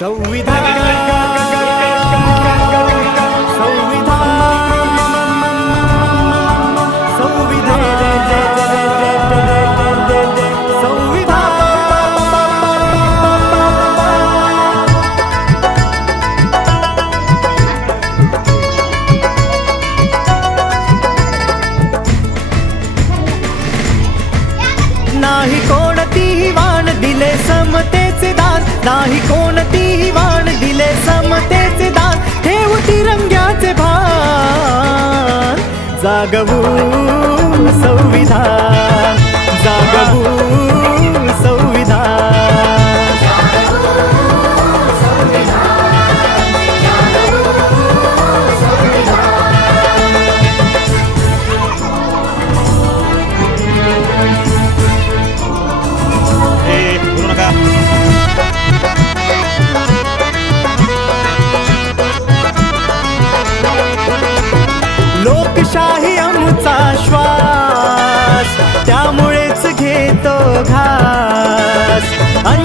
ಸಂವಿಧಾನ नाही कोणतीही वाण दिले समतेचे दान. ठेवू तिरंग्याचे भान. जागवू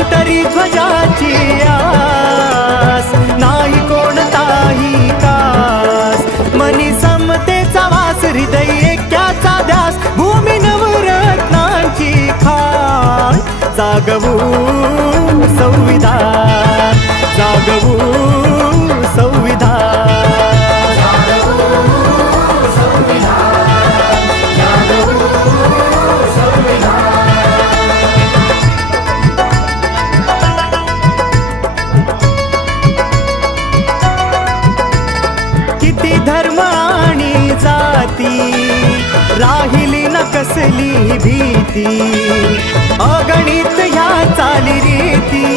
अंतरी ध्वजाची आस. नाही कोणताही कास. मनी समतेचा वास हृदय ऐक्याचा ध्यास भूमी नवरत्नांची खाण जागवू जाती राहिली न कसली भीती? अगणित ह्या चाली रीती.